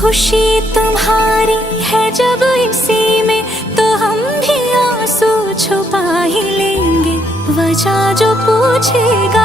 खुशी तुम्हारी है जब इसी में, तो हम भी आंसू छुपा ही लेंगे। वजह जो पूछेगा